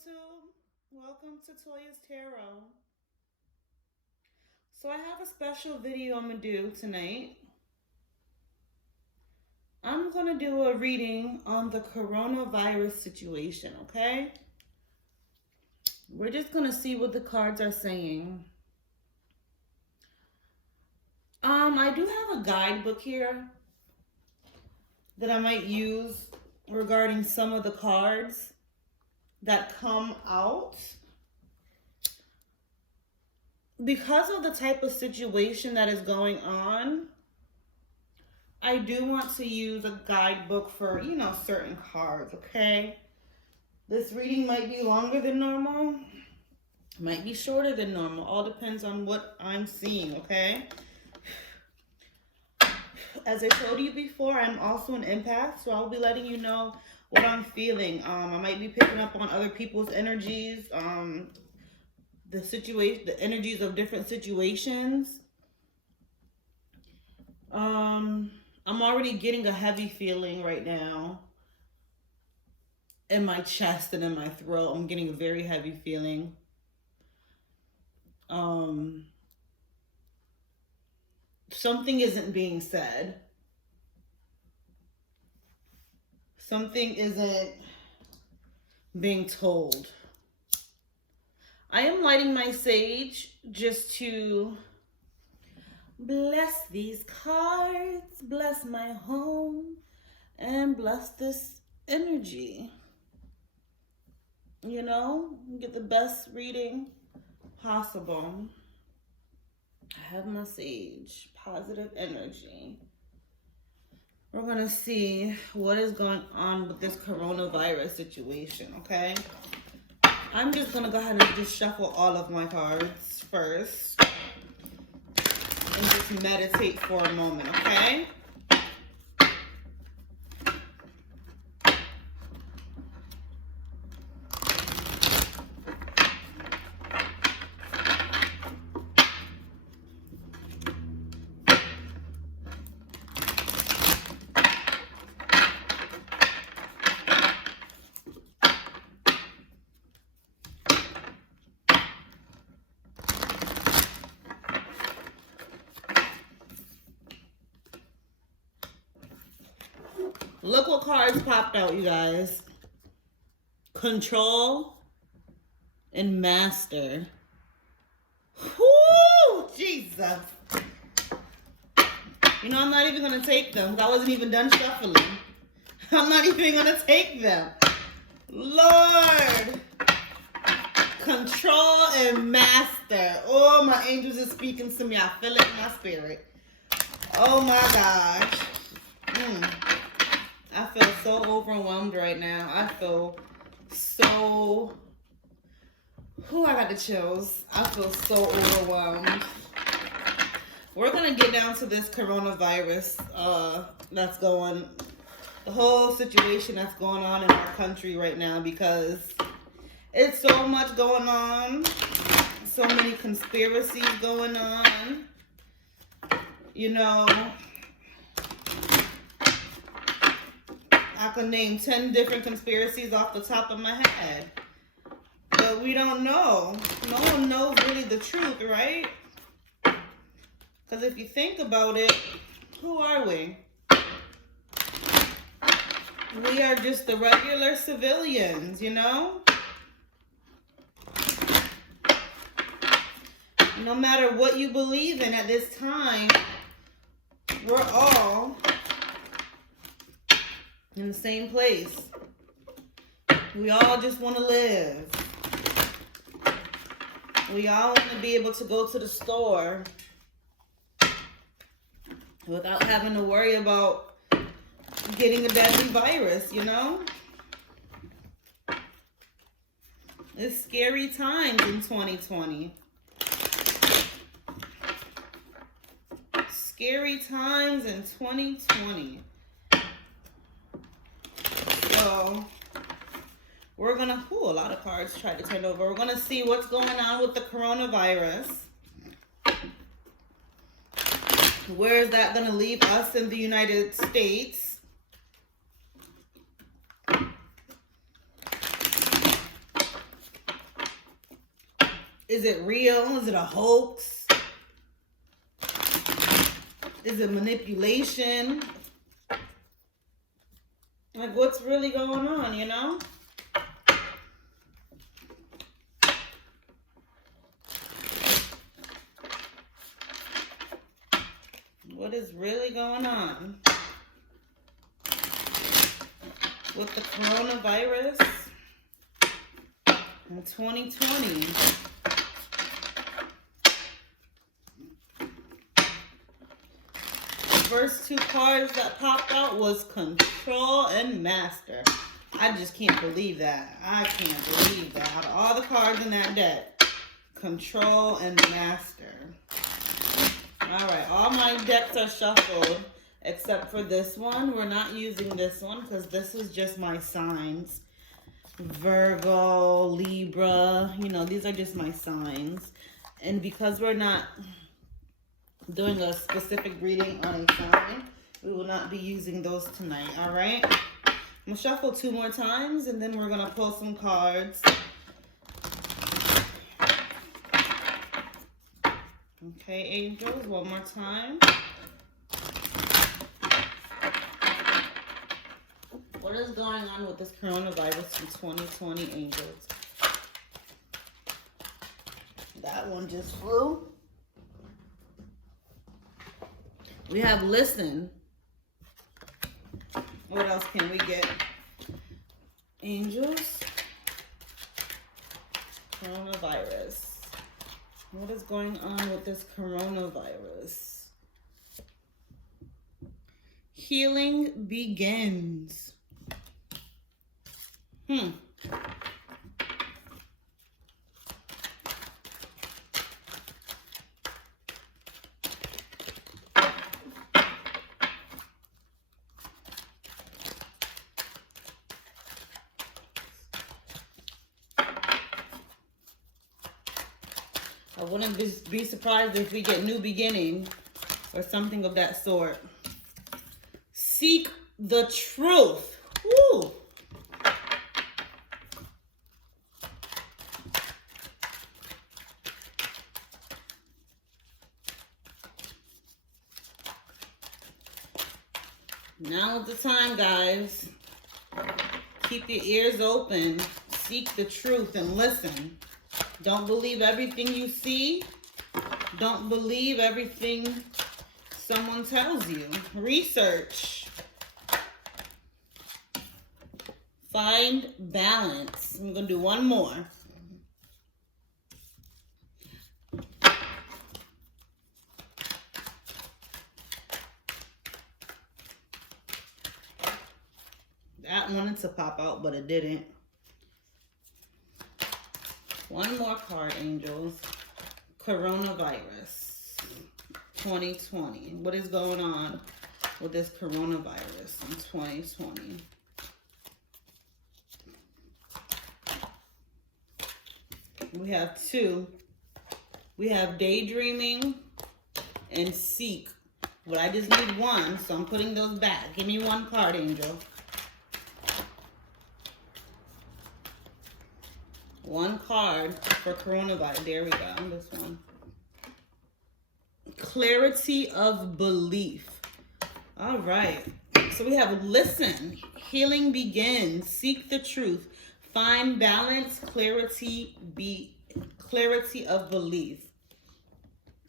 YouTube. Welcome to Toya's Tarot. So I have a special video I'm going to do tonight. I'm going to do a reading on the coronavirus situation, okay? We're just going to see what the cards are saying. I do have a guidebook here that I might use regarding some of the cards that come out. Because of the type of situation that is going on, I do want to use a guidebook for, certain cards, okay? This reading might be longer than normal, might be shorter than normal. All depends on what I'm seeing, okay? As I showed you before, I'm also an empath, so I'll be letting you know what I'm feeling. I might be picking up on other people's energies, the energies of different situations. I'm already getting a heavy feeling right now in my chest and in my throat. I'm getting a very heavy feeling. Something isn't being said. Something isn't being told. I am lighting my sage just to bless these cards, bless my home, and bless this energy. Get the best reading possible. I have my sage, positive energy. We're going to see what is going on with this coronavirus situation, okay? I'm just going to go ahead and just shuffle all of my cards first and just meditate for a moment, okay? Look what cards popped out, you guys. Control and Master. Whoo! Jesus. I'm not even going to take them. I wasn't even done shuffling. I'm not even going to take them. Lord. Control and Master. Oh, my angels are speaking to me. I feel it in my spirit. Oh, my gosh. I feel so overwhelmed right now. I feel so... I got the chills. I feel so overwhelmed. We're going to get down to this coronavirus that's going... The whole situation that's going on in our country right now, because it's so much going on. So many conspiracies going on. I can name 10 different conspiracies off the top of my head. But we don't know. No one knows really the truth, right? Because if you think about it, who are we? We are just the regular civilians, No matter what you believe in at this time, we're all in the same place. We all just want to live. We all want to be able to go to the store without having to worry about getting a deadly virus, It's scary times in 2020. Scary times in 2020. So, we're going to... a lot of cards tried to turn over. We're going to see what's going on with the coronavirus. Where is that going to leave us in the United States? Is it real? Is it a hoax? Is it manipulation? Like, what's really going on, you know? What is really going on with the coronavirus in 2020? First two cards that popped out was Control and Master. I just can't believe that. I can't believe that. Out of all the cards in that deck, Control and Master. Alright, all my decks are shuffled except for this one. We're not using this one because this is just my signs. Virgo, Libra, you know, these are just my signs. And because we're not doing a specific reading on a sign, we will not be using those tonight, all right? I'm gonna shuffle 2 more times and then we're gonna pull some cards. Okay, angels, one more time. What is going on with this coronavirus in 2020, angels? That one just flew. We have listen. What else can we get? Angels. Coronavirus. What is going on with this coronavirus? Healing begins. I wouldn't be surprised if we get new beginning or something of that sort. Seek the truth. Woo. Now is the time, guys. Keep your ears open. Seek the truth and listen. Don't believe everything you see. Don't believe everything someone tells you. Research. Find balance. I'm going to do one more. That wanted to pop out, but it didn't. One more card, angels. Coronavirus 2020. What is going on with this coronavirus in 2020? We have 2. We have daydreaming and seek. But I just need 1, so I'm putting those back. Give me 1 card, angel. 1 card for coronavirus. There we go. This one. Clarity of belief. All right. So we have listen. Healing begins. Seek the truth. Find balance. Clarity of belief.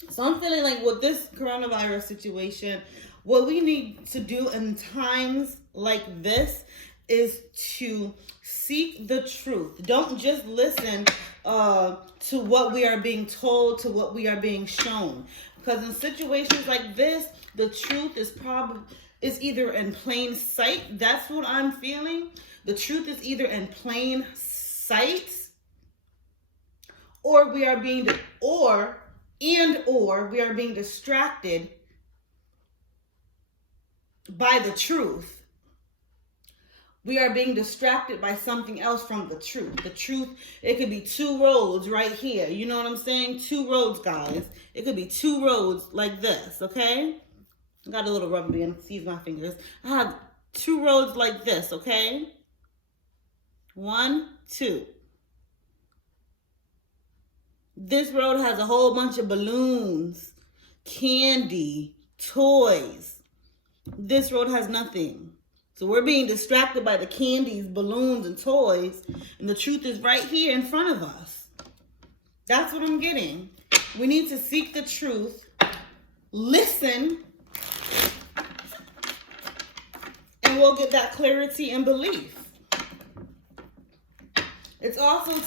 So I'm feeling like with this coronavirus situation, what we need to do in times like this is to seek the truth. Don't just listen to what we are being told, to what we are being shown. Because in situations like this, the truth is either in plain sight. That's what I'm feeling. The truth is either in plain sight, or we are being we are being distracted by the truth. We are being distracted by something else from the truth. The truth, it could be 2 roads right here. You know what I'm saying? 2 roads, guys. It could be 2 roads like this, okay? I got a little rubber band. Excuse my fingers. I have 2 roads like this, okay? 1, 2. This road has a whole bunch of balloons, candy, toys. This road has nothing. So we're being distracted by the candies, balloons, and toys. And the truth is right here in front of us. That's what I'm getting. We need to seek the truth, listen, and we'll get that clarity and belief. It's also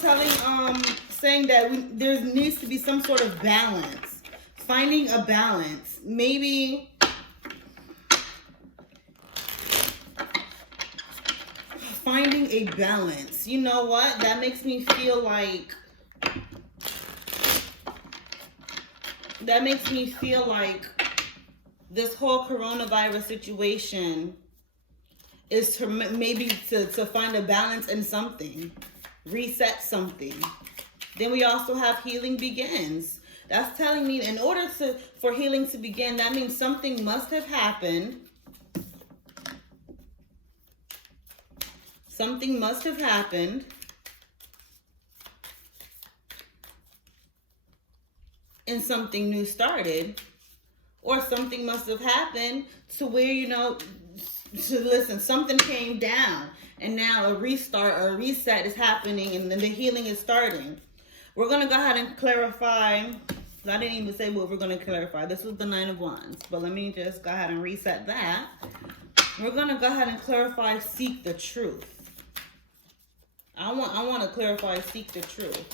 saying that there needs to be some sort of balance. Finding a balance. Maybe finding a balance. You know what? That makes me feel like this whole coronavirus situation is to maybe to find a balance in something, reset something. Then we also have healing begins. That's telling me in order for healing to begin, that means something must have happened. Something must have happened. And something new started. Or something must have happened to where, listen, something came down. And now a restart or a reset is happening and then the healing is starting. We're going to go ahead and clarify. I didn't even say what we're going to clarify. This was the 9 of Wands. But let me just go ahead and reset that. We're going to go ahead and clarify, seek the truth. I want to clarify, seek the truth.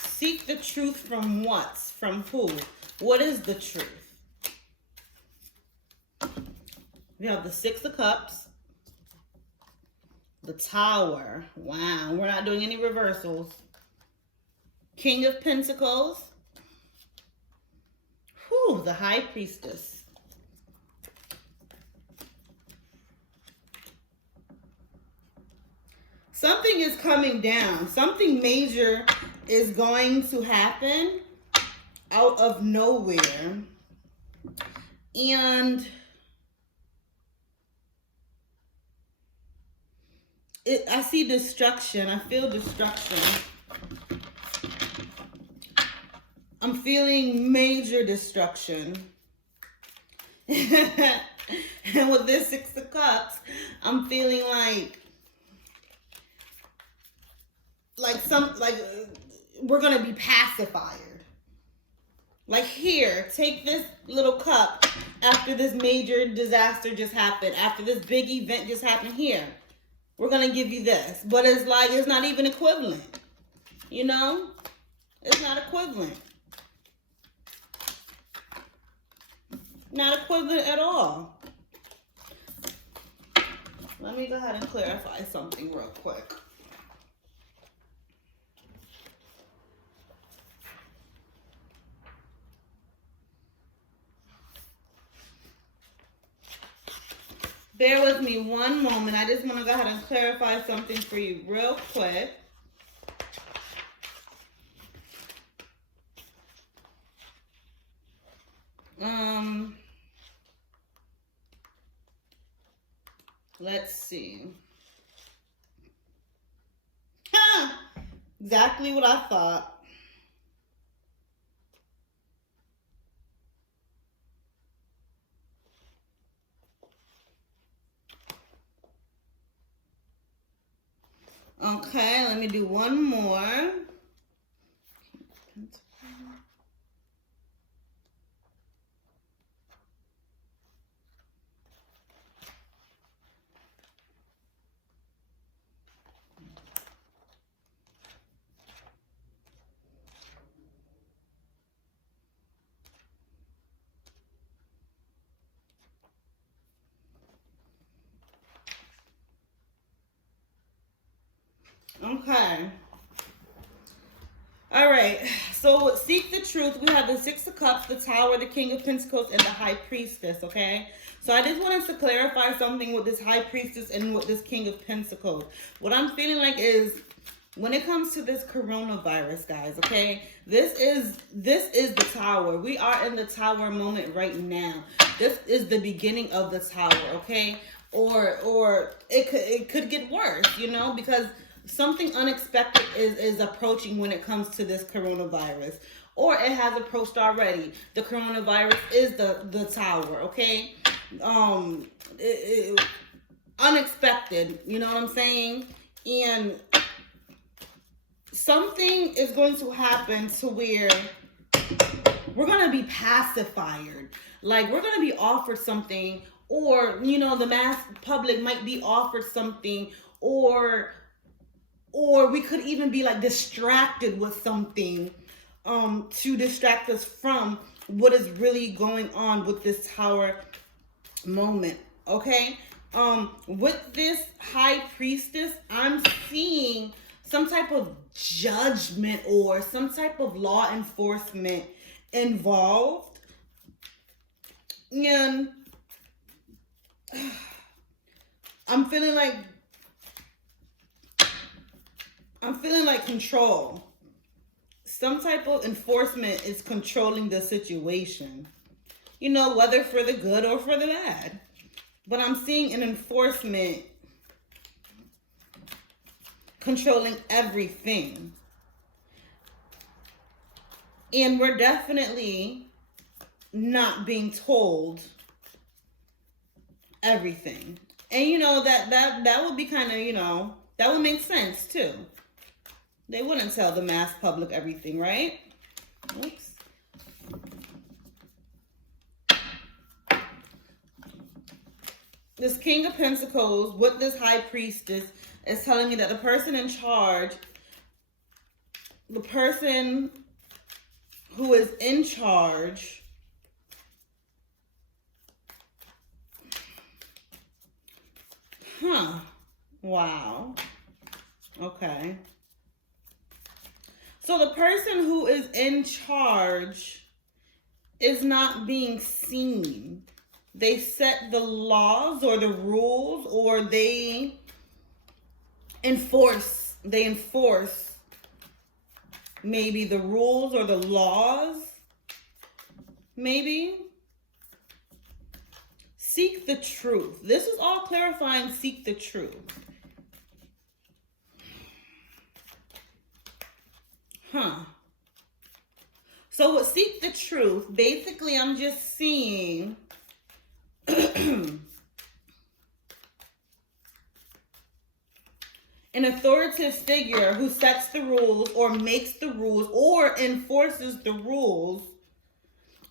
Seek the truth from what? From who? What is the truth? We have the 6 of Cups. The Tower. Wow, we're not doing any reversals. King of Pentacles. Whew, the High Priestess. Something is coming down. Something major is going to happen out of nowhere. And I see destruction. I feel destruction. I'm feeling major destruction. And with this 6 of Cups, I'm feeling like we're gonna be pacified. Like, here, take this little cup after this major disaster just happened, after this big event just happened. Here, we're gonna give you this. But it's like, it's not even equivalent. You know? It's not equivalent. Not equivalent at all. Let me go ahead and clarify something real quick. Bear with me one moment. I just want to go ahead and clarify something for you real quick. Let's see. Exactly what I thought. Okay, let me do one more. Okay. All right. So seek the truth. We have the 6 of Cups, the Tower, the King of Pentacles, and the High Priestess. Okay. So I just wanted to clarify something with this High Priestess and with this King of Pentacles. What I'm feeling like is when it comes to this coronavirus, guys, okay, this is the Tower. We are in the Tower moment right now. This is the beginning of the Tower, okay? Or it could get worse, you know, because something unexpected is approaching when it comes to this coronavirus, or it has approached already. The coronavirus is the tower, okay? Unexpected, you know what I'm saying? And something is going to happen to where we're going to be pacified. Like, we're going to be offered something, or, you know, the mass public might be offered something, or we could even be like distracted with something to distract us from what is really going on with this tower moment, okay? With this high priestess, I'm seeing some type of judgment or some type of law enforcement involved. And I'm feeling like control. Some type of enforcement is controlling the situation. You know, whether for the good or for the bad. But I'm seeing an enforcement controlling everything. And we're definitely not being told everything. And you know, that would be kind of, you know, that would make sense too. They wouldn't tell the mass public everything, right? Oops. This King of Pentacles with this High Priestess is telling me that the person in charge, the person who is in charge, wow, okay. So the person who is in charge is not being seen. They set the laws or the rules, or they enforce maybe the rules or the laws. Maybe. Seek the truth. This is all clarifying. Seek the truth. So with seek the truth, basically I'm just seeing an authoritative figure who sets the rules or makes the rules or enforces the rules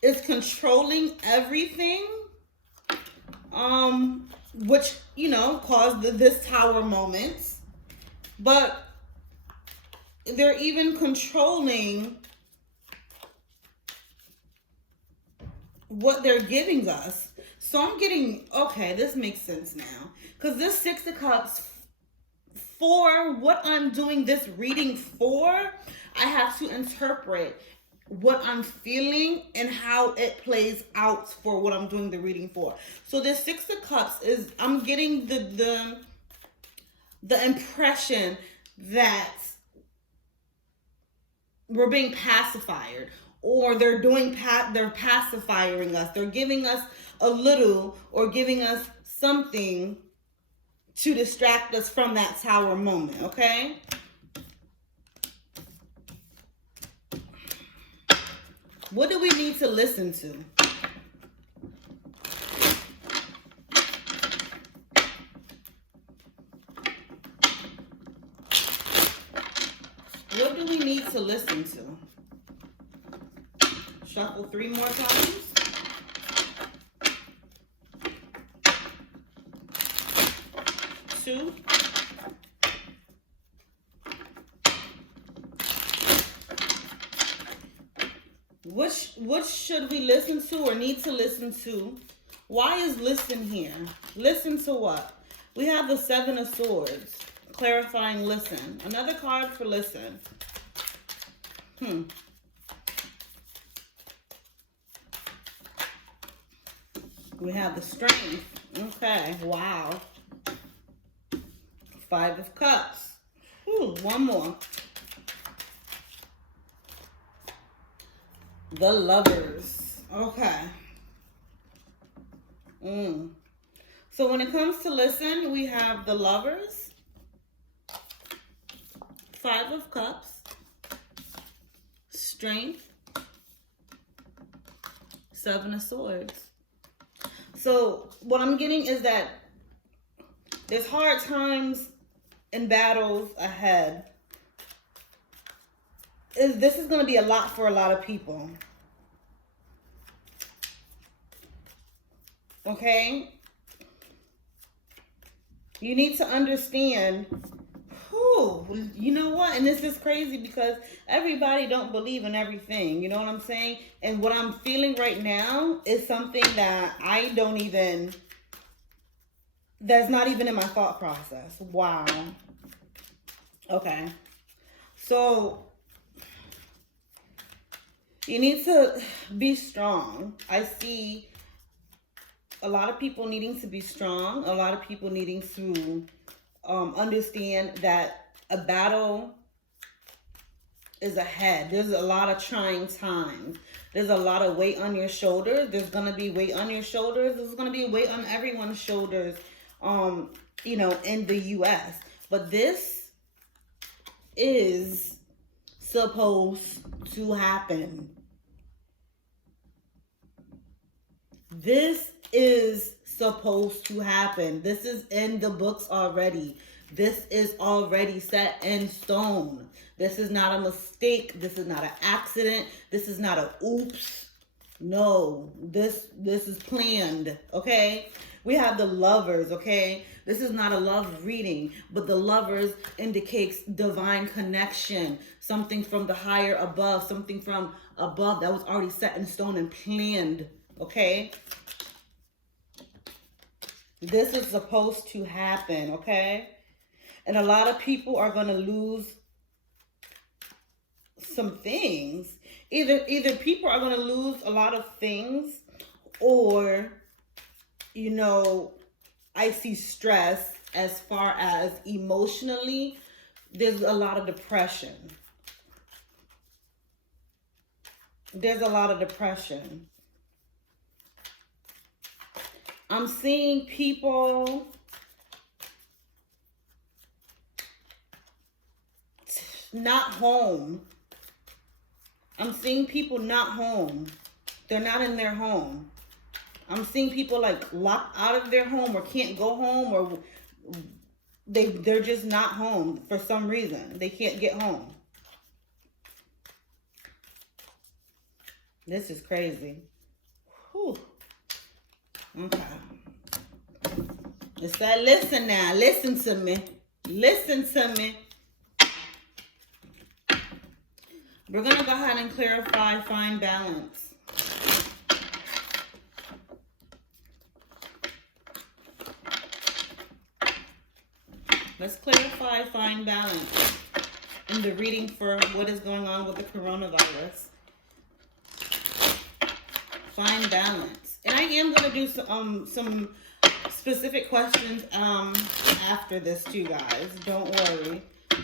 is controlling everything, which, you know, caused this tower moment. But they're even controlling what they're giving us. So I'm getting, okay, this makes sense now. Because this Six of Cups, for what I'm doing this reading for, I have to interpret what I'm feeling and how it plays out for what I'm doing the reading for. So this Six of Cups is, I'm getting the impression that we're being pacified, or they're pacifying us. They're giving us a little, or giving us something to distract us from that tower moment, okay? What do we need to listen to? What do we need to listen to? Shuffle 3 more times. Two. Which should we listen to or need to listen to? Why is listen here? Listen to what? We have the Seven of Swords, clarifying listen. Another card for listen. We have the Strength. Okay, wow. 5 of Cups. Ooh, one more. The Lovers. Okay. So when it comes to listen, we have the Lovers. Five of Cups, Strength, Seven of Swords. So what I'm getting is that there's hard times and battles ahead. This is going to be a lot for a lot of people. Okay? You need to understand, you know what? And this is crazy because everybody don't believe in everything. You know what I'm saying? And what I'm feeling right now is something that that's not even in my thought process. Wow. Okay. So you need to be strong. I see a lot of people needing to be strong. A lot of people needing to understand that a battle is ahead. There's a lot of trying times. There's a lot of weight on your shoulders. There's going to be weight on your shoulders. There's going to be weight on everyone's shoulders, you know, in the U.S. But this is supposed to happen. This is supposed to happen. This is in the books already. This is already set in stone. This is not a mistake. This is not an accident. This is not a oops. No, this is planned, okay? We have the Lovers, okay? This is not a love reading, but the Lovers indicates divine connection, something from the higher above, something from above that was already set in stone and planned, okay? This is supposed to happen, okay? And a lot of people are going to lose some things. Either people are going to lose a lot of things, or, you know, I see stress as far as emotionally. There's a lot of depression. There's a lot of depression. I'm seeing people not home. I'm seeing people not home. They're not in their home. I'm seeing people like locked out of their home or can't go home, or they're just not home for some reason. They can't get home. This is crazy. Whew. Okay. It's that listen now. Listen to me. Listen to me. We're going to go ahead and clarify, find balance. Let's clarify, find balance in the reading for what is going on with the coronavirus. Find balance. And I am going to do some specific questions after this too, guys. Don't worry.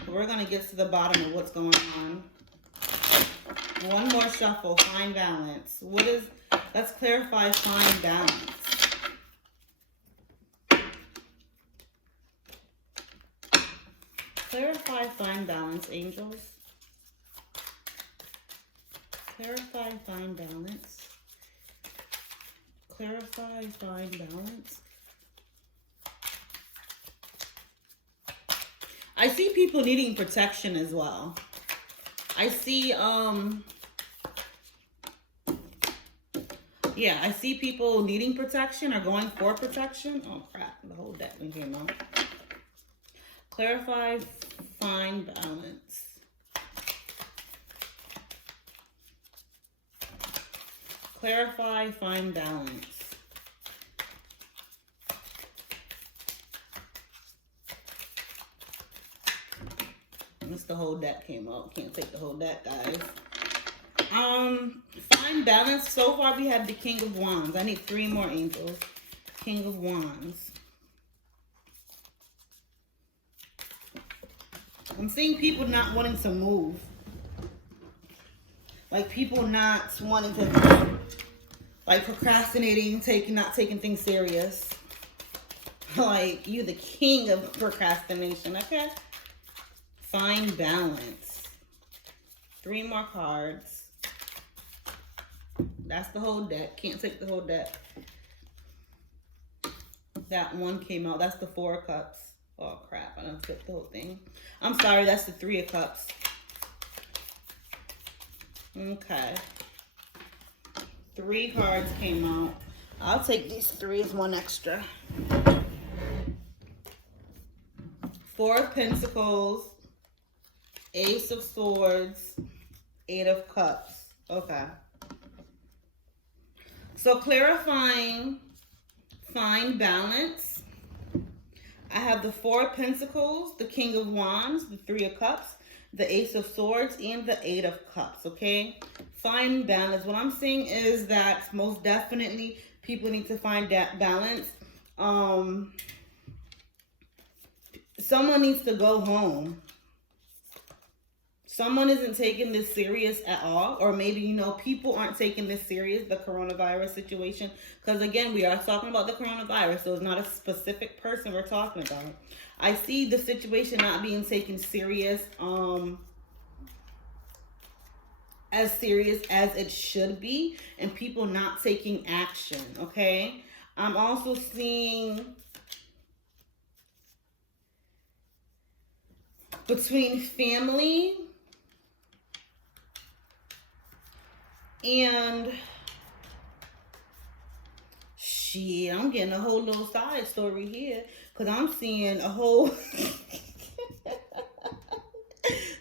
We're going to get to the bottom of what's going on. One more shuffle. Find balance. Let's clarify, find balance. Clarify, find balance, angels. Clarify, find balance. Clarify, find balance. I see people needing protection as well. I see, yeah, I see people needing protection or going for protection. Oh, crap. The whole deck in here now. Clarify, find balance. Clarify, find balance. Once the whole deck came out. Can't take the whole deck, guys. Find balance. So far we have the King of Wands. I need 3 more, angels. King of Wands. I'm seeing people not wanting to move. Like people not wanting to, like procrastinating, not taking things serious. Like you the king of procrastination, okay? Find balance. 3 more cards. That's the whole deck. Can't take the whole deck. That one came out. That's the 4 of Cups. Oh, crap. I done flipped the whole thing. I'm sorry. That's the 3 of Cups. Okay. 3 cards came out. I'll take these 3 as 1 extra. 4 of Pentacles. Ace of Swords. 8 of Cups. Okay. So clarifying, find balance. I have the 4 of Pentacles, the King of Wands, the 3 of Cups, the Ace of Swords, and the 8 of Cups, okay? Find balance. What I'm saying is that most definitely people need to find that balance. Someone needs to go home. Someone isn't taking this serious at all, or maybe, you know, people aren't taking this serious, the coronavirus situation, because again, we are talking about the coronavirus, so it's not a specific person we're talking about. I see the situation not being taken serious, as serious as it should be, and people not taking action, okay? I'm also seeing between family and shit, I'm getting a whole little side story here, because I'm seeing a whole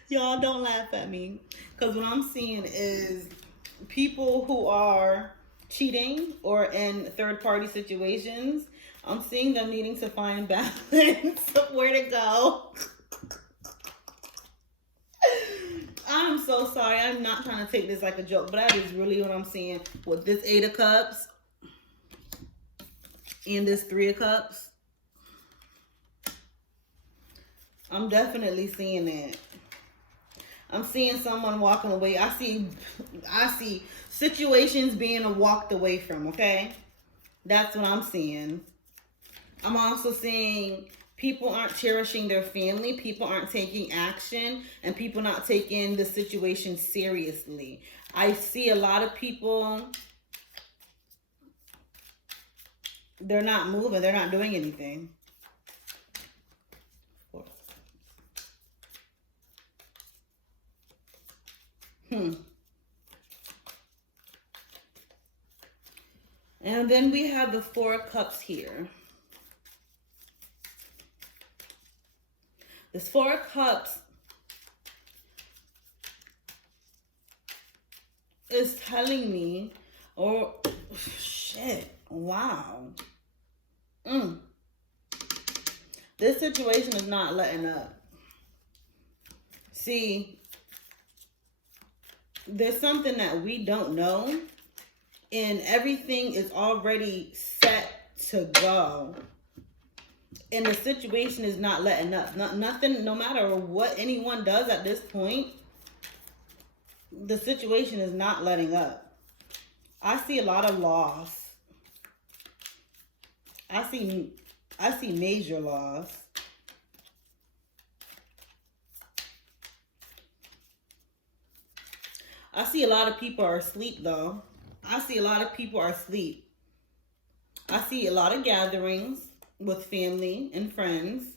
y'all don't laugh at me, because what I'm seeing is people who are cheating or in third-party situations. I'm seeing them needing to find balance of where to go. I'm so sorry. I'm not trying to take this like a joke, but that is really what I'm seeing with this 8 of Cups and this 3 of Cups. I'm definitely seeing it. I'm seeing someone walking away. I see situations being walked away from, okay? That's what I'm seeing. I'm also seeing people aren't cherishing their family, people aren't taking action, and people not taking the situation seriously. I see a lot of people, they're not moving, they're not doing anything. And then we have the 4 of Cups here. This 4 of Cups is telling me, or shit, wow. This situation is not letting up. See, there's something that we don't know, and everything is already set to go. And the situation is not letting up. Nothing, no matter what anyone does at this point, the situation is not letting up. I see a lot of loss. I see major loss. I see a lot of people are asleep though. I see a lot of people are asleep. I see a lot of gatherings with family and friends,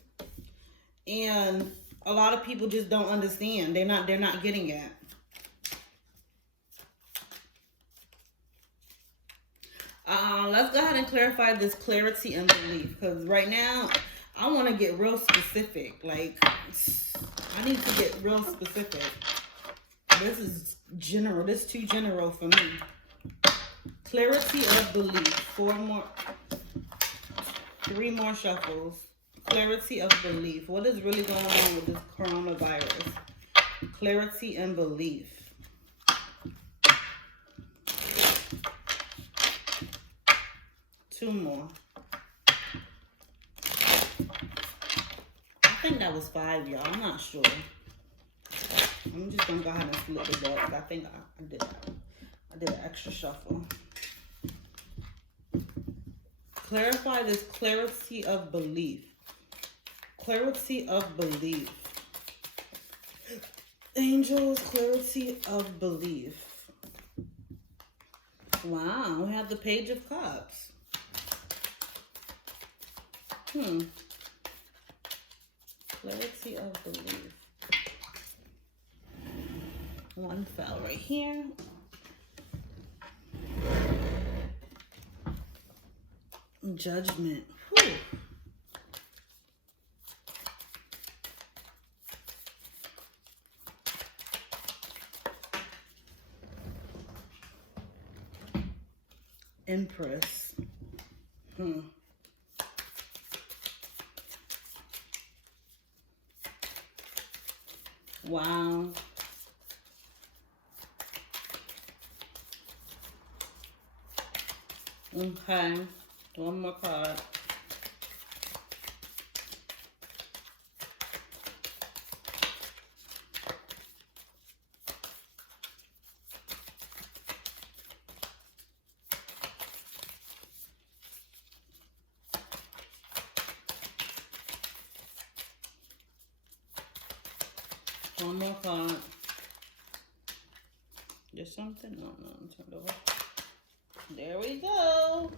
and a lot of people just don't understand. They're not getting it. Let's go ahead and clarify this clarity and belief, because right now I want to get real specific. Like, I need to get real specific. This is general. This is too general for me. Clarity of belief. 3 more shuffles. Clarity of belief. What is really going on with this coronavirus? Clarity and belief. Two more. I think that was 5, y'all. I'm not sure. I'm just gonna go ahead and flip the deck. I think I did that. I did an extra shuffle. Clarify this clarity of belief. Clarity of belief. Angels, clarity of belief. Wow, we have the Page of Cups. Clarity of belief. One fell right here. Judgment. Whew. Empress. Wow. Okay. One more card. One more card. There's something? No, I'm turned over. There we go.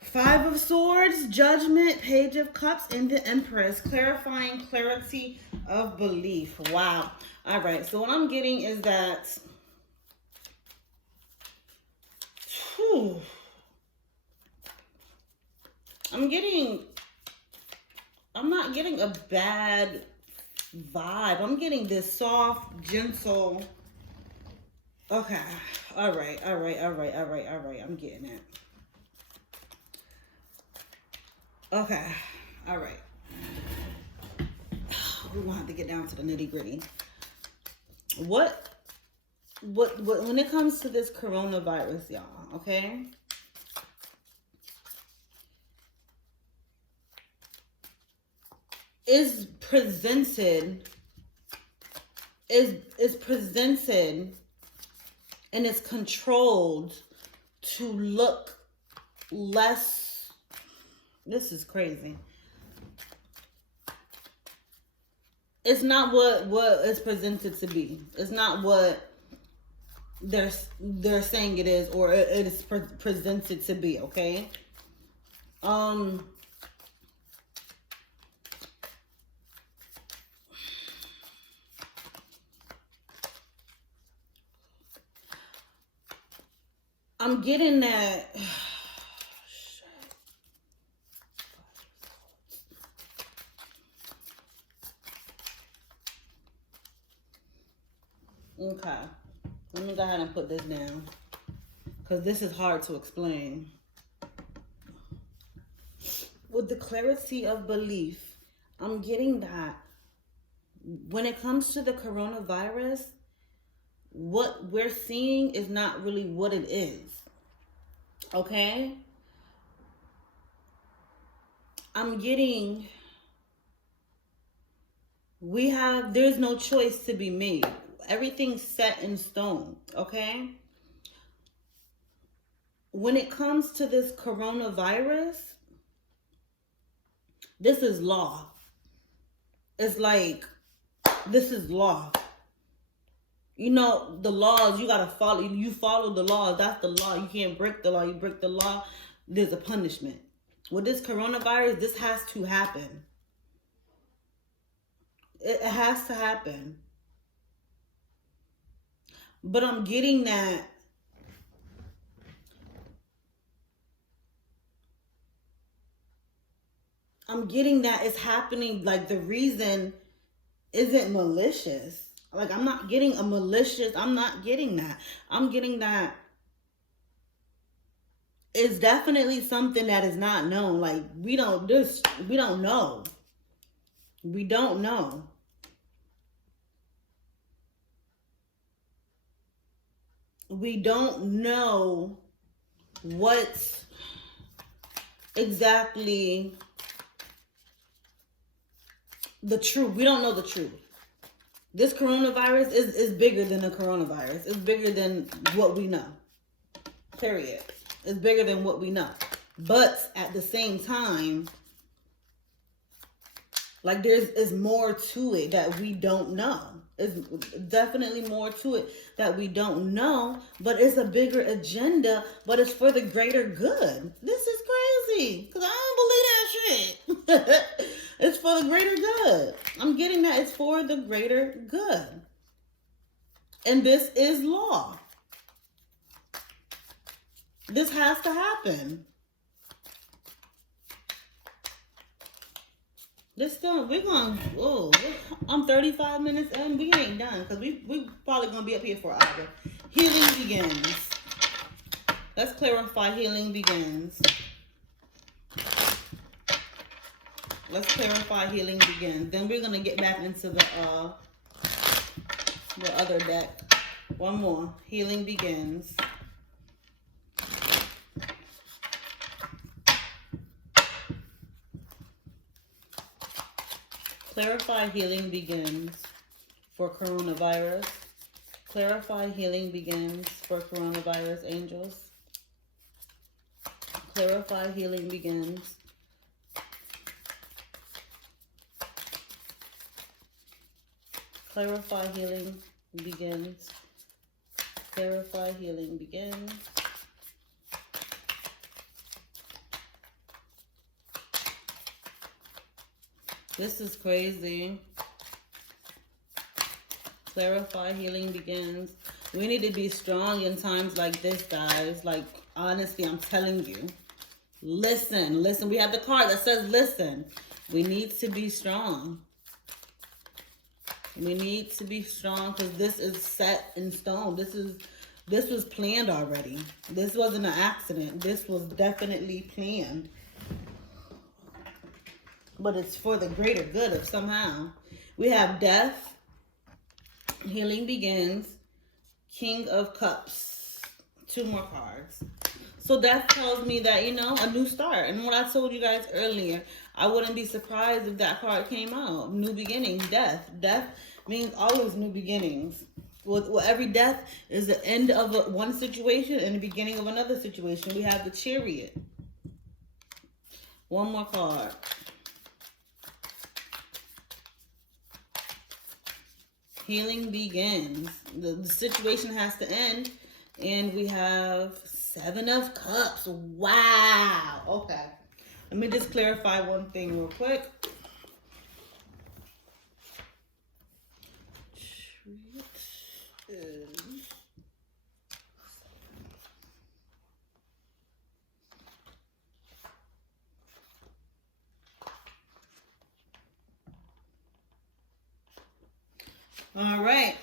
Five of Swords, Judgment, Page of Cups, and the Empress. Clarifying clarity of belief. Wow. All right. So what I'm getting is that... I'm not getting a bad vibe. I'm getting this soft, gentle... Okay. All right. I'm getting it. Okay. All right. We're going to have to get down to the nitty gritty. What, when it comes to this coronavirus, y'all, okay? Is presented and it's controlled to look less. This is crazy. It's not what it's presented to be. It's not what they're saying it is, or it is presented to be. Okay. I'm getting that. Okay, let me go ahead and put this down because this is hard to explain. With the clarity of belief, I'm getting that when it comes to the coronavirus, what we're seeing is not really what it is. Okay? I'm getting, there's no choice to be made. Everything's set in stone. Okay? When it comes to this coronavirus, this is law. It's like, this is law. You know, the laws, you got to follow. You follow the laws. That's the law. You can't break the law. You break the law, there's a punishment. With this coronavirus, this has to happen. It has to happen. But I'm getting that it's happening, like the reason isn't malicious. Like, I'm not getting a malicious, I'm not getting that. I'm getting that it's definitely something that is not known. Like, we don't know. We don't know. We don't know what's exactly the truth. We don't know the truth. This coronavirus is bigger than the coronavirus. It's bigger than what we know. Period. It's bigger than what we know. But at the same time, Like is more to it that we don't know. There's definitely more to it that we don't know, but it's a bigger agenda, but it's for the greater good. This is crazy, because I don't believe that shit. It's for the greater good. I'm getting that it's for the greater good. And this is law. This has to happen. I'm 35 minutes in. We ain't done because we probably gonna be up here for an hour. Healing begins. Let's clarify. Healing begins. Let's clarify. Healing begins. Then we're gonna get back into the other deck. One more. Healing begins. Clarify. Healing begins for coronavirus. Clarify. Healing begins for coronavirus, angels. Clarify. Healing begins. Clarify. Healing begins. Clarify. Healing begins. This is crazy. Clarify. Healing begins. We need to be strong in times like this, guys. Like, honestly, I'm telling you. Listen. Listen. We have the card that says listen. We need to be strong. We need to be strong because this is set in stone. This was planned already. This wasn't an accident. This was definitely planned. But it's for the greater good of somehow. We have death. Healing begins. King of Cups. 2 more cards. So that tells me that, a new start. And what I told you guys earlier, I wouldn't be surprised if that card came out. New beginnings, death. Death means always new beginnings. Well, every death is the end of one situation and the beginning of another situation. We have the Chariot. One more card. Healing begins. The situation has to end. And we have 7 of Cups. Wow. Okay. Let me just clarify one thing real quick. All right.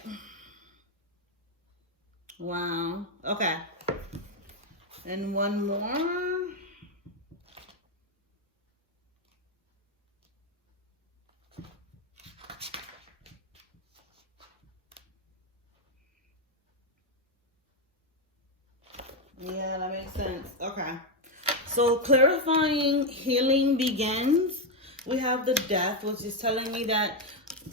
Wow. Okay. And one more. Yeah, that makes sense. Okay. So clarifying healing begins. We have the death, which is telling me that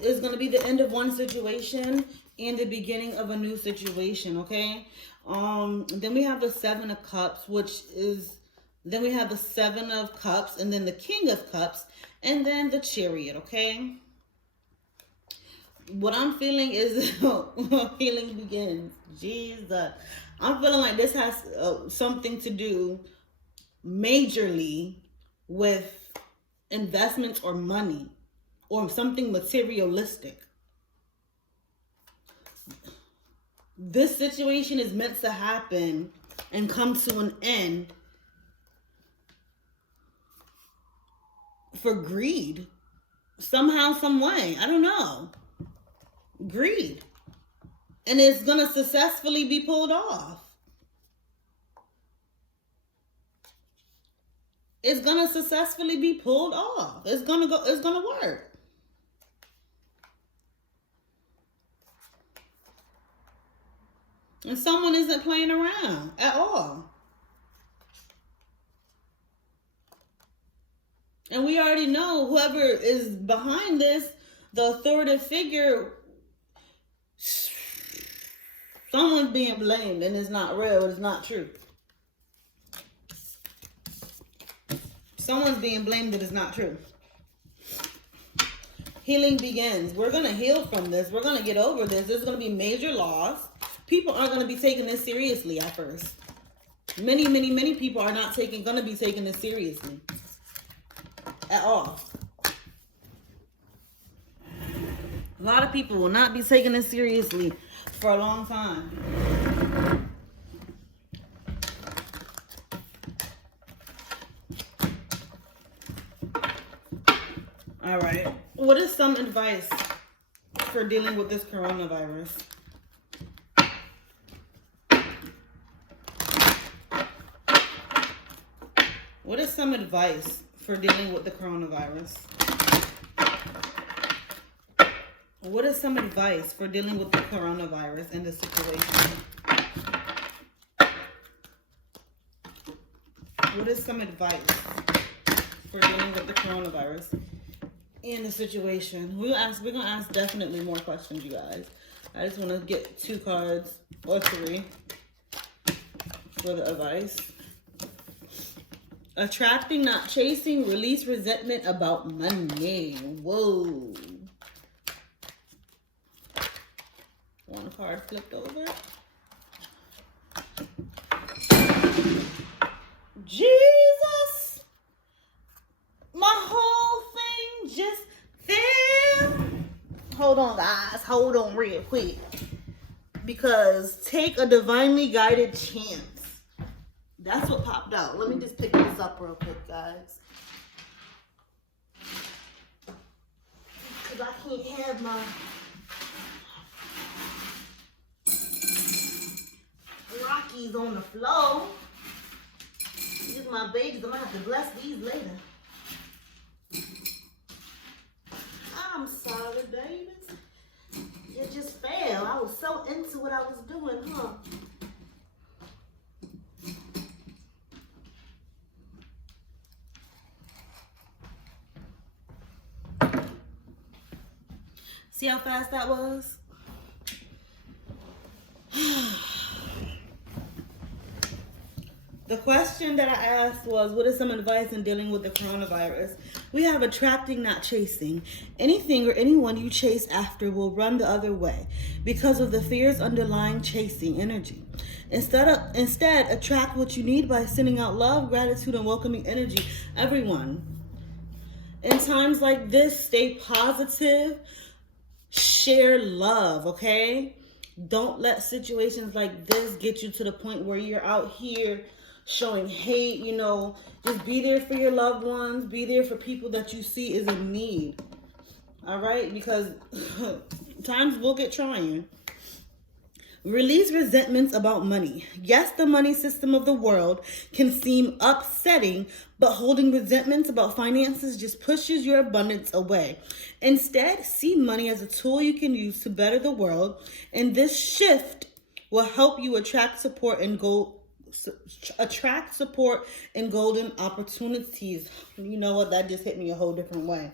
it's going to be the end of one situation and the beginning of a new situation, okay? Then we have the 7 of Cups, then we have the 7 of Cups, and then the King of Cups, and then the Chariot, okay? What I'm feeling is healing begins. Jesus. I'm feeling like this has something to do majorly with investments or money or something materialistic. This situation is meant to happen and come to an end for greed. Somehow, some way. I don't know. Greed. And it's going to successfully be pulled off. It's going to successfully be pulled off. It's going to work. And someone isn't playing around at all. And we already know whoever is behind this, the authoritative figure, someone's being blamed and it's not real, it's not true. Someone's being blamed that it's not true. healing begins. We're going to heal from this. We're going to get over this. There's going to be major loss. People aren't going to be taking this seriously at first. Many people are not going to be taking this seriously at all. A lot of people will not be taking this seriously for a long time. All right. What is some advice for dealing with this coronavirus? What is some advice for dealing with the coronavirus? What is some advice for dealing with the coronavirus in the situation? What is some advice for dealing with the coronavirus in the situation? We're gonna ask definitely more questions, you guys. I just want to get 2 cards or 3 for the advice. Attracting, not chasing. Release resentment about money. Whoa. 1 card flipped over. Jesus. My whole thing just fell. Hold on, guys. Hold on real quick. Because take a divinely guided chance. That's what popped out. Let me just pick this up real quick, guys. Because I can't have my Rockies on the floor. These are my babies. I'm going to have to bless these later. I'm sorry, babies. It just fell. I was so into what I was doing, huh? See how fast that was? The question that I asked was, what is some advice in dealing with the coronavirus? We have attracting, not chasing. Anything or anyone you chase after will run the other way because of the fears underlying chasing energy. Instead, attract what you need by sending out love, gratitude, and welcoming energy. Everyone, in times like this, stay positive. Share love, okay? Don't let situations like this get you to the point where you're out here showing hate, you know. Just be there for your loved ones. Be there for people that you see is in need. All right? Because times will get trying. Release resentments about money. Yes, the money system of the world can seem upsetting, but holding resentments about finances just pushes your abundance away. Instead, see money as a tool you can use to better the world, and this shift will help you attract support and golden opportunities. You know what? That just hit me a whole different way.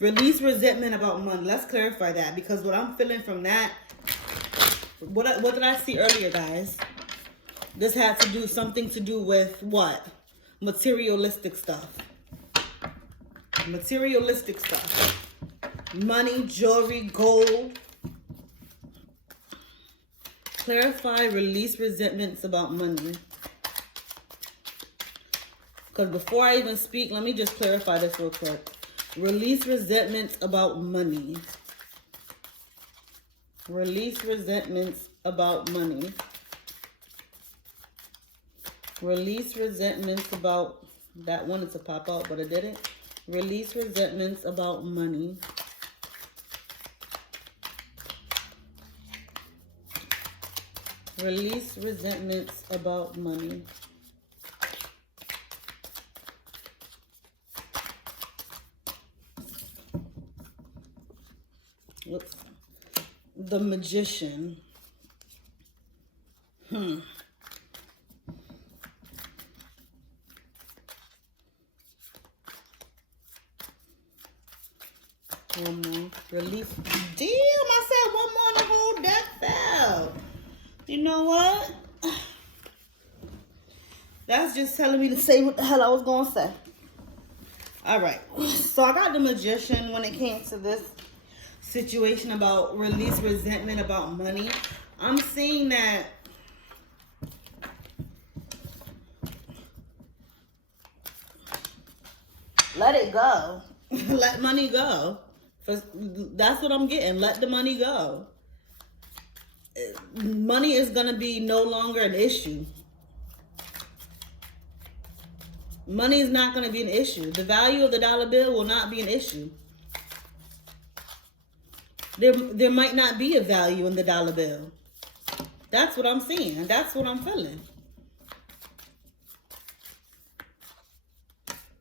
Release resentment about money. Let's clarify that, because what I'm feeling from that, what did I see earlier, guys? This had to do something to do with what? Materialistic stuff. Materialistic stuff. Money, jewelry, gold. Clarify, release resentments about money. Because before I even speak, let me just clarify this real quick. Release resentments about money. Release resentments about money. Release resentments about, that wanted to pop out, but it didn't. Release resentments about money. Release resentments about money. Whoops. The Magician. One more. Release. Damn, I said one more and the whole deck fell. You know what? That's just telling me to say what the hell I was going to say. All right. So I got the Magician when it came to this situation about release resentment about money. I'm seeing that let it go. Let money go. That's what I'm getting. Let the money go. Money is going to be no longer an issue. Money is not going to be an issue. The value of the dollar bill will not be an issue. There might not be a value in the dollar bill. That's what I'm seeing. That's what I'm feeling.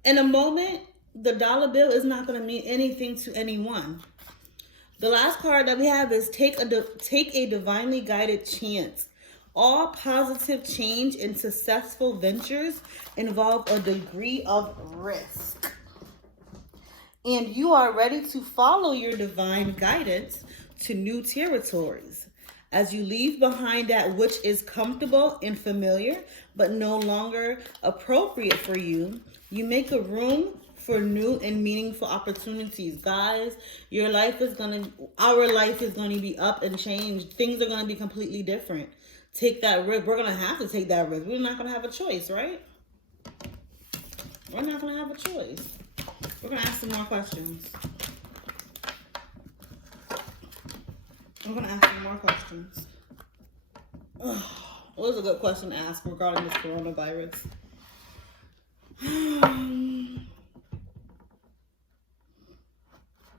In a moment, the dollar bill is not going to mean anything to anyone. The last card that we have is take a divinely guided chance. All positive change and successful ventures involve a degree of risk. And you are ready to follow your divine guidance to new territories. As you leave behind that which is comfortable and familiar, but no longer appropriate for you, you make a room for new and meaningful opportunities. Guys, our life is going to be up and changed. Things are going to be completely different. Take that risk. We're going to have to take that risk. We're not going to have a choice, right? We're not going to have a choice. We're going to ask some more questions. I'm going to ask some more questions. What was a good question to ask regarding this coronavirus?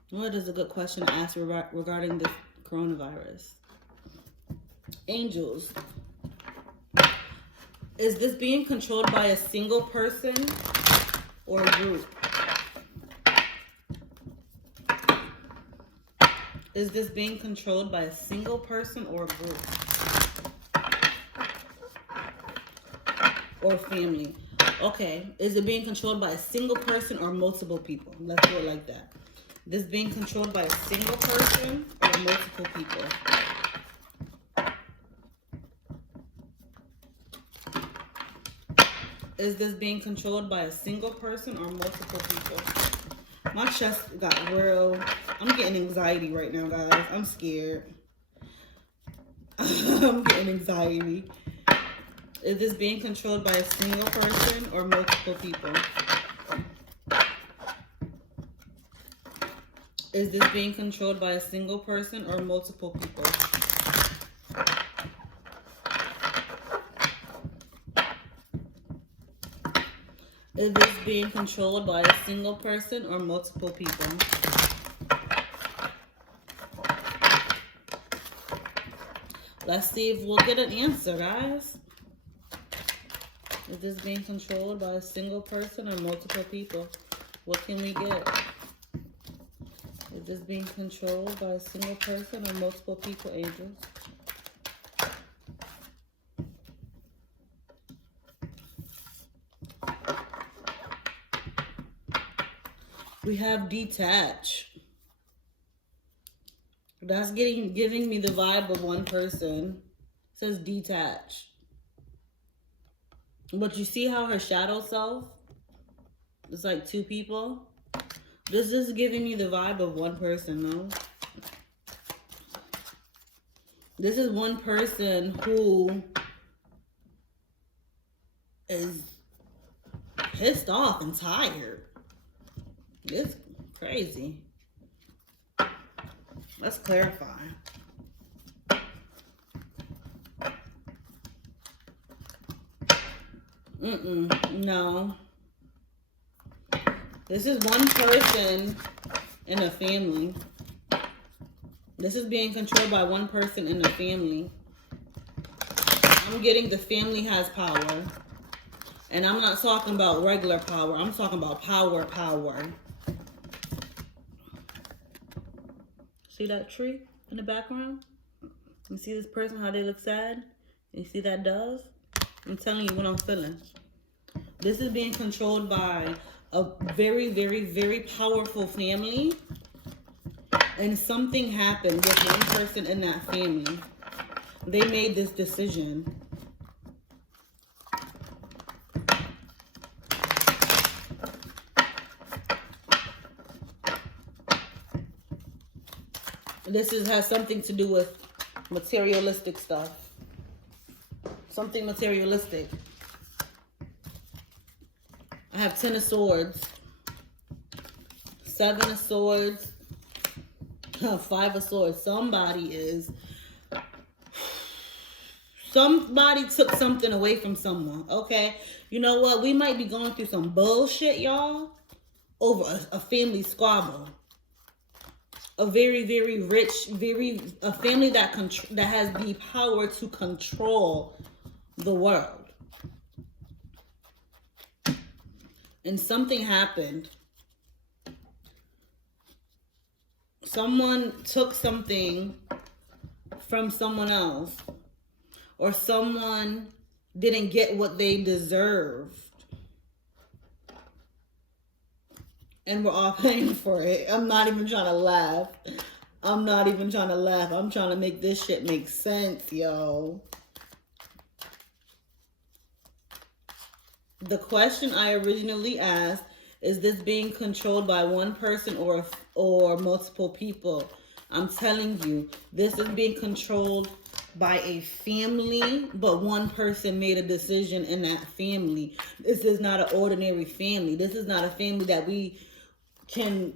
What is a good question to ask regarding this coronavirus? Angels, is this being controlled by a single person or a group? Is this being controlled by a single person or a group? Or family? Okay, is it being controlled by a single person or multiple people? Let's do it like that. This being controlled by a single person or multiple people? Is this being controlled by a single person or multiple people? My chest got real. I'm getting anxiety right now, guys. I'm scared. I'm getting anxiety. Is this being controlled by a single person or multiple people? Is this being controlled by a single person or multiple people? Is this being controlled by a single person or multiple people? Let's see if we'll get an answer, guys. Is this being controlled by a single person or multiple people? What can we get? Is this being controlled by a single person or multiple people, angels? We have detach. That's giving me the vibe of one person. It says detach. But you see how her shadow self is like two people? This is giving me the vibe of one person, no? This is one person who is pissed off and tired. It's crazy. Let's clarify. No. This is one person in a family. This is being controlled by one person in a family. I'm getting the family has power. And I'm not talking about regular power. I'm talking about power. See that tree in the background? You see this person, how they look sad? You see that dove? I'm telling you what I'm feeling. This is being controlled by a very, very, very powerful family. And something happened with one person in that family. They made this decision. has something to do with materialistic stuff. Something materialistic. I have 10 of Swords, 7 of Swords, 5 of Swords. Somebody took something away from someone, okay? You know what? We might be going through some bullshit, y'all, over a family squabble. A very, very rich, a family that has the power to control the world. And something happened. Someone took something from someone else, or someone didn't get what they deserved. And we're all paying for it. I'm not even trying to laugh. I'm trying to make this shit make sense, yo. The question I originally asked, is this being controlled by one person or multiple people? I'm telling you, this is being controlled by a family, but one person made a decision in that family. This is not an ordinary family. This is not a family that we can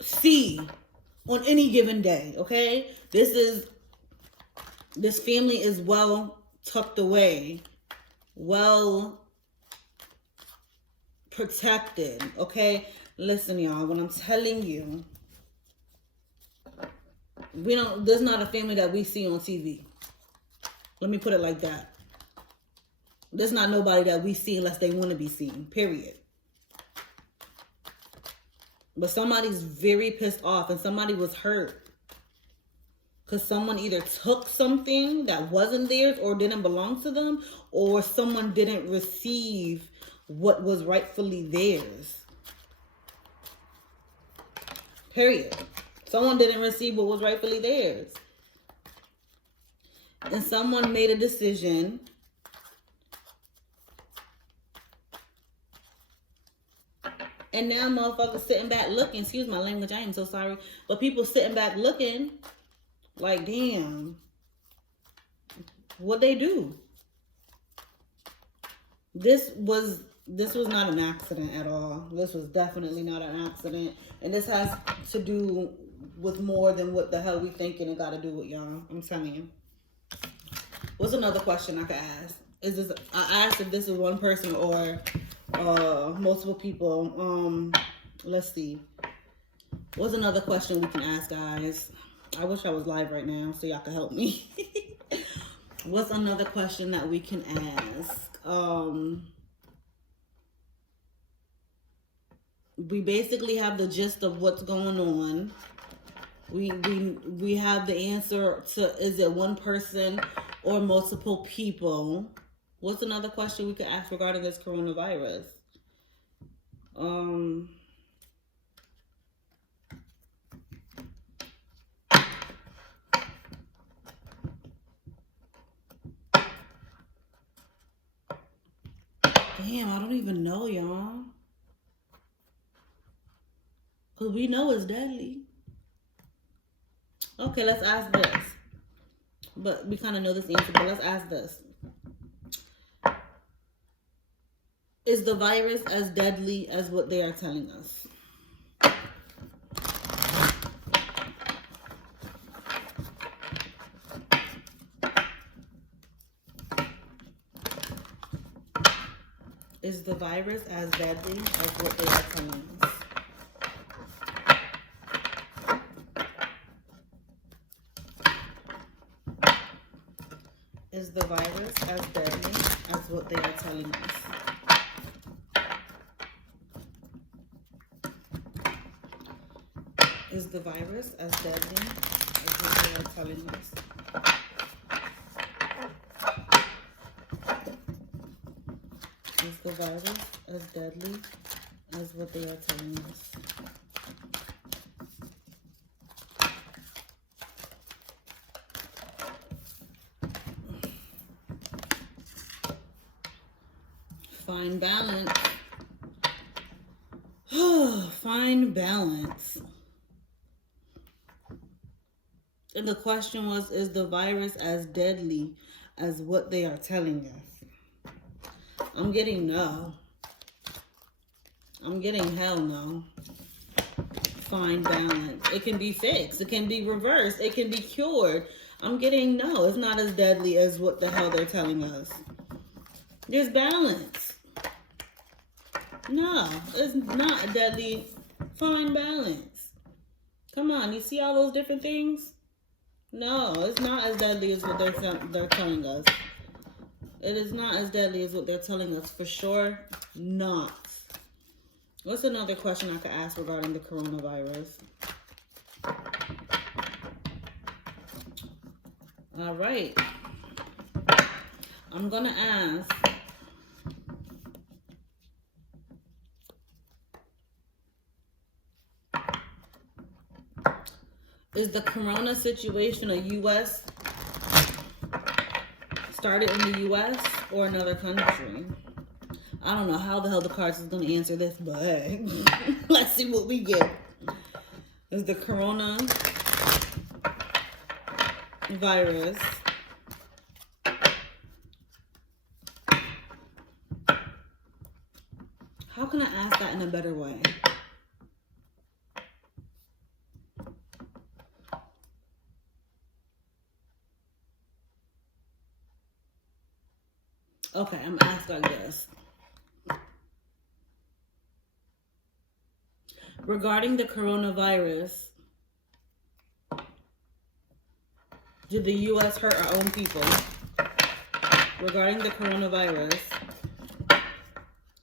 see on any given day, okay? This family is well tucked away, well protected, okay? Listen, y'all, when I'm telling you, there's not a family that we see on TV. Let me put it like that. There's not nobody that we see unless they want to be seen, period. But somebody's very pissed off and somebody was hurt because someone either took something that wasn't theirs or didn't belong to them, or someone didn't receive what was rightfully theirs. Period. Someone didn't receive what was rightfully theirs. And someone made a decision and now motherfuckers sitting back looking, excuse my language, I am so sorry, but people sitting back looking like, damn, what they do? This was not an accident at all. This was definitely not an accident. And this has to do with more than what the hell we thinking it got to do with, y'all. I'm telling you. What's another question I could ask? I asked if this is one person or multiple people. Let's see. What's another question we can ask, guys? I wish I was live right now so y'all could help me. What's another question that we can ask? We basically have the gist of what's going on. We have the answer to, is it one person or multiple people? What's another question we could ask regarding this coronavirus? Damn, I don't even know, y'all. Because we know it's deadly. Okay, let's ask this. But we kind of know this answer, but let's ask this. Is the virus as deadly as what they are telling us? Is the virus as deadly as what they are telling us? Is the virus as deadly as what they are telling us? Is the virus as deadly as what they are telling us? Is the virus as deadly as what they are telling us? Find balance. Find balance. And the question was, is the virus as deadly as what they are telling us? I'm getting no. I'm getting hell no. Fine balance. It can be fixed. It can be reversed. It can be cured. I'm getting no. It's not as deadly as what the hell they're telling us. There's balance. No, it's not deadly. Fine balance. Come on, you see all those different things? No, it's not as deadly as what they're telling us. It is not as deadly as what they're telling us. For sure, not. What's another question I could ask regarding the coronavirus? All right. I'm going to ask, is the corona situation started in the U.S. or another country? I don't know how the hell the cards is going to answer this, but let's see what we get. Is the corona virus how can I ask that in a better way? Okay, I'm asked like this. Regarding the coronavirus, did the U.S. hurt our own people? Regarding the coronavirus,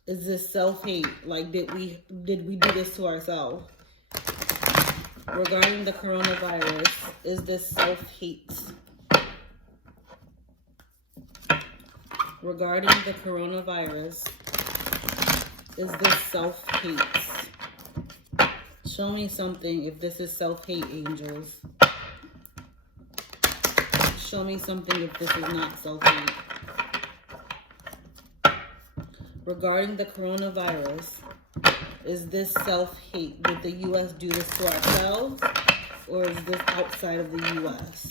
is this self-hate? Like, did we do this to ourselves? Regarding the coronavirus, is this self-hate? Regarding the coronavirus, is this self-hate? Show me something if this is self-hate, angels. Show me something if this is not self-hate. Regarding the coronavirus, is this self-hate? Did the U.S. do this to ourselves, or is this outside of the U.S.?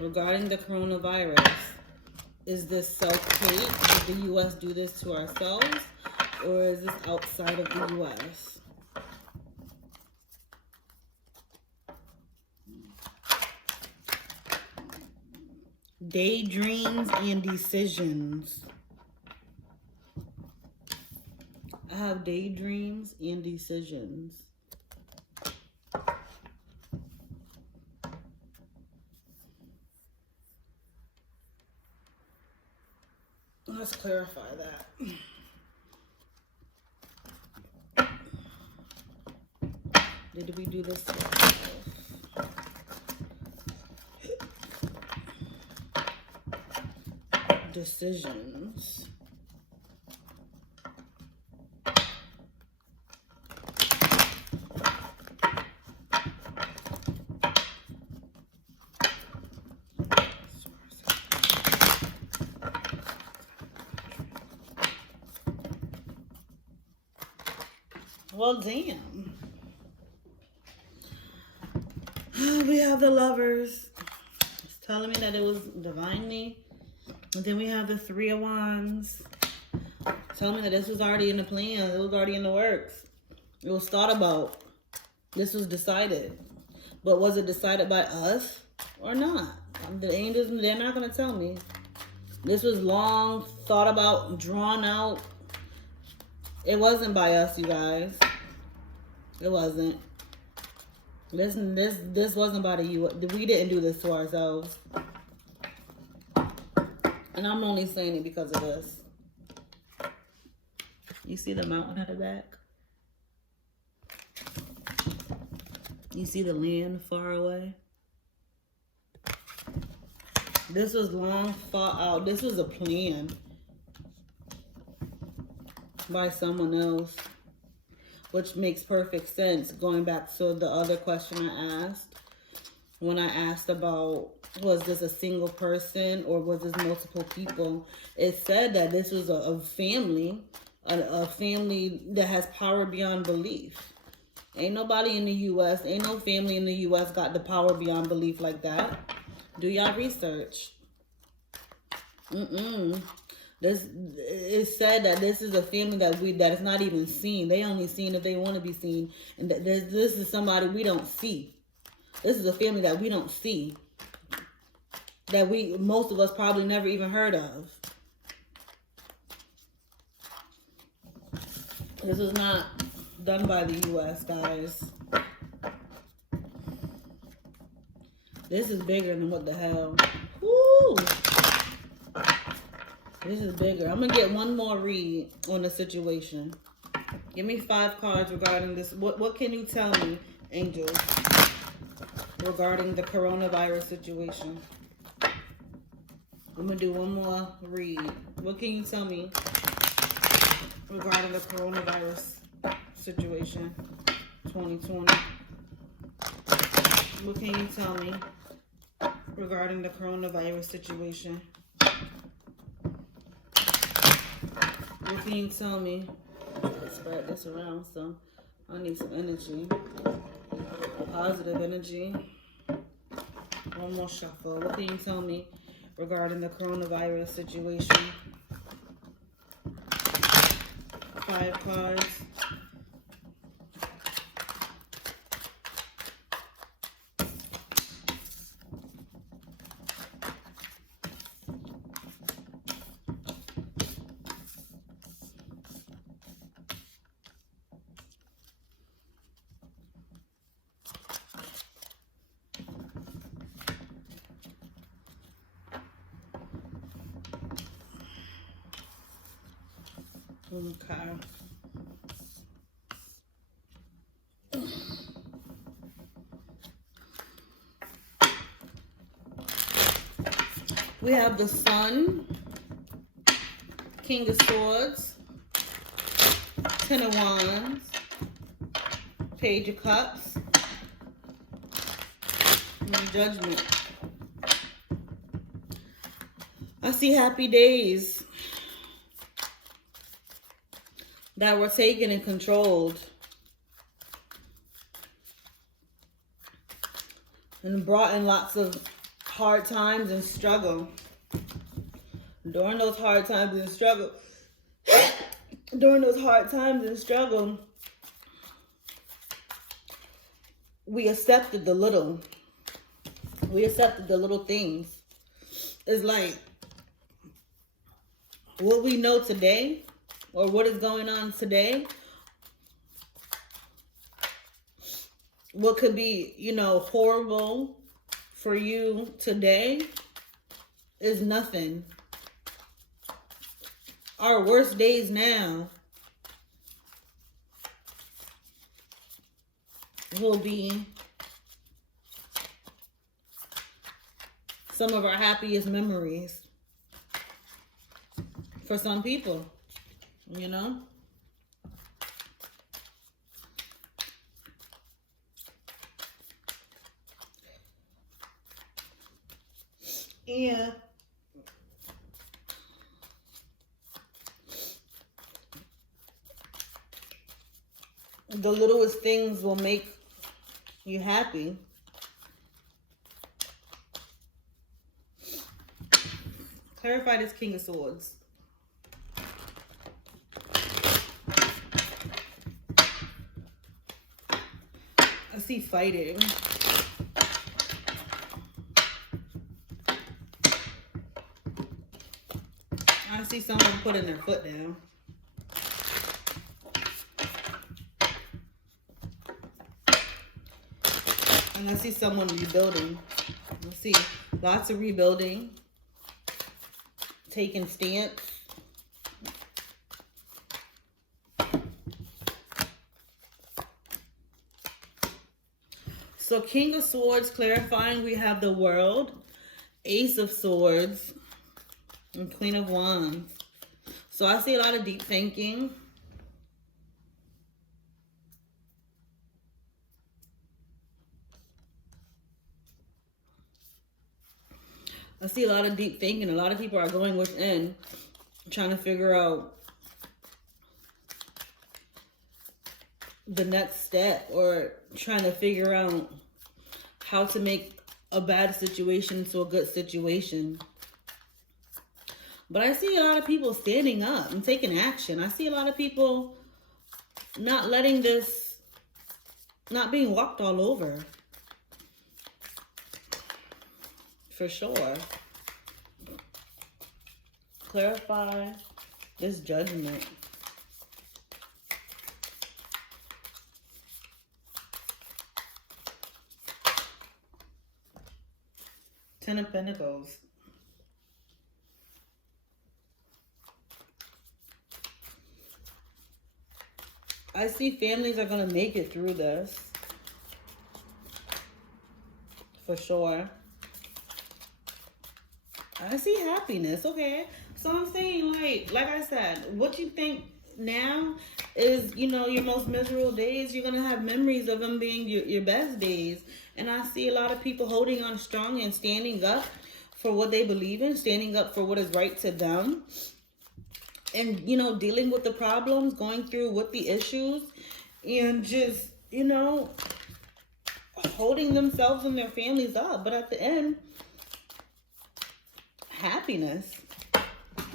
Regarding the coronavirus, is this self-hate? Did the U.S. do this to ourselves, or is this outside of the U.S.? Daydreams and decisions. I have daydreams and decisions. Let's clarify that. Did we do this? Decisions. Well, damn. We have the Lovers. It's telling me that it was divinely. And then we have the Three of Wands. Telling me that this was already in the plan. It was already in the works. It was thought about. This was decided. But was it decided by us or not? The angels, they're not going to tell me. This was long thought about, drawn out. It wasn't by us, you guys. It wasn't. This wasn't by the U.S. We didn't do this to ourselves. And I'm only saying it because of this. You see the mountain at the back? You see the land far away? This was long thought out. This was a plan by someone else, which makes perfect sense. Going back to the other question I asked, when I asked about, was this a single person or was this multiple people? It said that this was a family, a family that has power beyond belief. Ain't nobody in the U.S., ain't no family in the U.S. got the power beyond belief like that. Do y'all research. This is said that this is a family that is not even seen. They only seen if they want to be seen. And this is somebody we don't see. This is a family that we don't see. That most of us probably never even heard of. This is not done by the U.S., guys. This is bigger than what the hell. Woo! This is bigger. I'm going to get one more read on the situation. Give me 5 cards regarding this. What can you tell me, angels, regarding the coronavirus situation? I'm going to do one more read. What can you tell me regarding the coronavirus situation 2020? What can you tell me regarding the coronavirus situation? What can you tell me? Let's spread this around, so I need some energy. Positive energy. One more shuffle. What can you tell me regarding the coronavirus situation? 5 cards. Okay. We have the Sun, King of Swords, 10 of Wands, Page of Cups, and Judgment. I see happy days that were taken and controlled and brought in lots of hard times and struggle. During those hard times and struggle, we accepted the little. We accepted the little things. It's like what we know today, or what is going on today, what could be, horrible for you today is nothing. Our worst days now will be some of our happiest memories for some people. Yeah. The littlest things will make you happy. Clarify this King of Swords. I see fighting. I see someone putting their foot down. And I see someone rebuilding. I see lots of rebuilding. Taking stance. So King of Swords, clarifying, we have the World, Ace of Swords, and Queen of Wands. So I see a lot of deep thinking. I see a lot of deep thinking. A lot of people are going within, trying to figure out the next step or trying to figure out how to make a bad situation into a good situation. But I see a lot of people standing up and taking action. I see a lot of people not letting this, not being walked all over. For sure. Clarify this judgment. Ten of Pentacles. I see families are going to make it through this. For sure. I see happiness. Okay. So I'm saying, like I said, what you think now is, you know, your most miserable days. You're going to have memories of them being your best days. And I see a lot of people holding on strong and standing up for what they believe in, standing up for what is right to them. And, you know, dealing with the problems, going through with the issues, and just, you know, holding themselves and their families up. But at the end, happiness.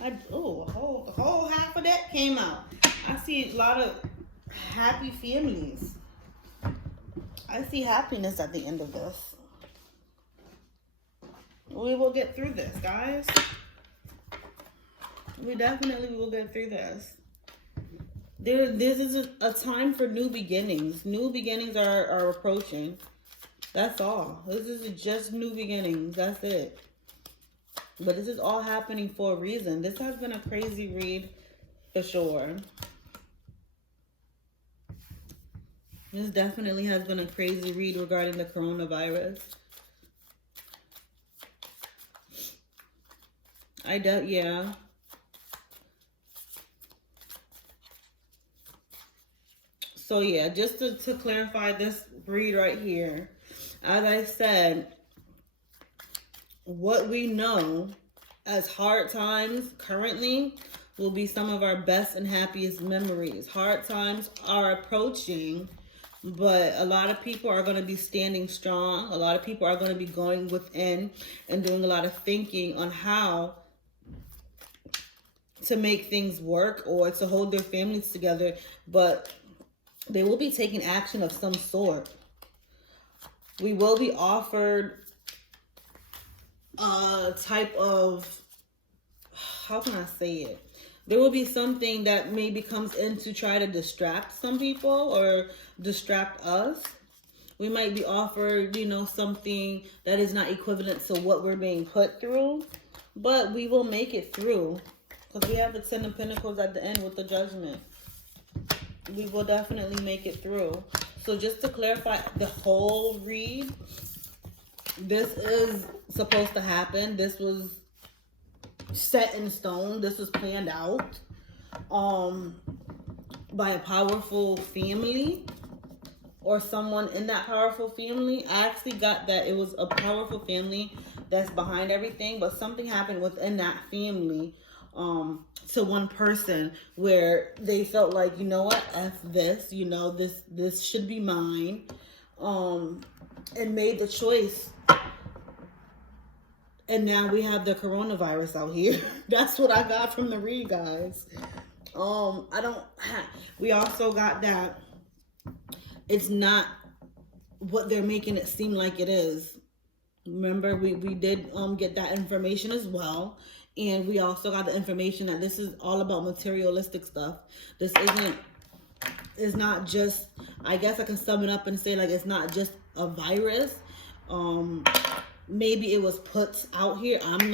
A whole half of that came out. I see a lot of happy families. I see happiness at the end of this. We will get through this, guys. We definitely will get through this. This is a time for new beginnings. New beginnings are approaching. That's all. This is just new beginnings. That's it. But this is all happening for a reason. This has been a crazy read for sure. This definitely has been a crazy read regarding the coronavirus. Yeah. So yeah, just to clarify this read right here, as I said, what we know as hard times currently will be some of our best and happiest memories. Hard times are approaching, but a lot of people are going to be standing strong. A lot of people are going to be going within and doing a lot of thinking on how to make things work or to hold their families together. But they will be taking action of some sort. We will be offered a type of, how can I say it? There will be something that maybe comes in to try to distract some people or distract us. We might be offered, you know, something that is not equivalent to what we're being put through. But we will make it through. Because we have the Ten of Pentacles at the end with the Judgment. We will definitely make it through. So just to clarify the whole read, this is supposed to happen. This was set in stone. This was planned out by a powerful family or someone in that powerful family. I actually got that it was a powerful family that's behind everything, but something happened within that family to one person where they felt like, you know what, F this, you know, this should be mine, and made the choice. And now we have the coronavirus out here. That's what I got from the read, guys. We also got that it's not what they're making it seem like it is. Remember, we did get that information as well. And we also got the information that this is all about materialistic stuff. This is not just, I guess I can sum it up and say, like, it's not just a virus. Maybe it was put out here. I'm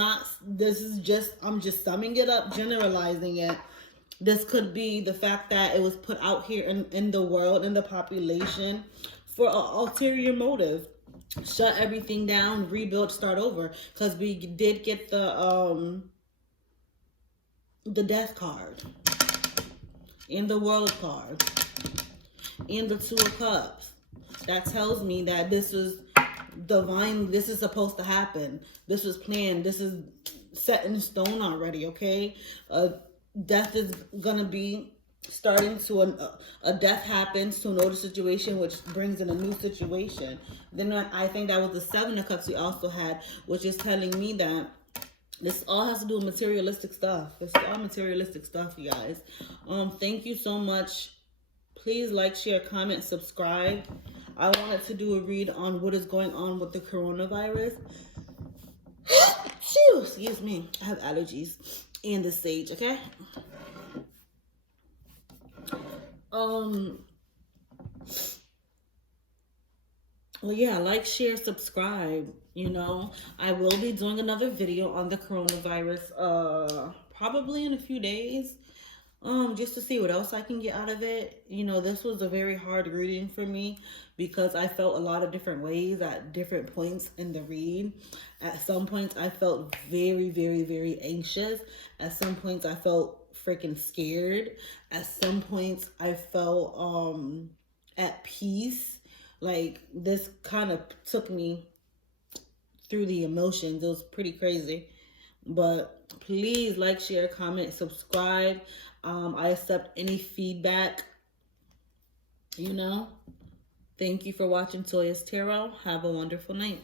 just summing it up, generalizing it. This could be the fact that it was put out here in the world, in the population, for an ulterior motive. Shut everything down, rebuild, start over. Because we did get the Death card, and the World card, and the Two of Cups. That tells me that this was divine. This is supposed to happen. This was planned. This is set in stone already, okay? Death is gonna be starting to a death happens to another situation, which brings in a new situation. Then I think that was the Seven of Cups we also had, which is telling me that this all has to do with materialistic stuff. It's all materialistic stuff, you guys. Thank you so much. Please like, share, comment, subscribe. I wanted to do a read on what is going on with the coronavirus. Excuse me. I have allergies and the sage, okay? Well, yeah, like, share, subscribe. You know, I will be doing another video on the coronavirus, probably in a few days, just to see what else I can get out of it. You know, this was a very hard reading for me because I felt a lot of different ways at different points in the read. At some points, I felt very, very, very anxious. At some points, I felt freaking scared. At some points, I felt at peace. Like, this kind of took me through the emotions. It was pretty crazy. But please like, share, comment, subscribe. I accept any feedback, you know. Thank you for watching Toya's Tarot. Have a wonderful night.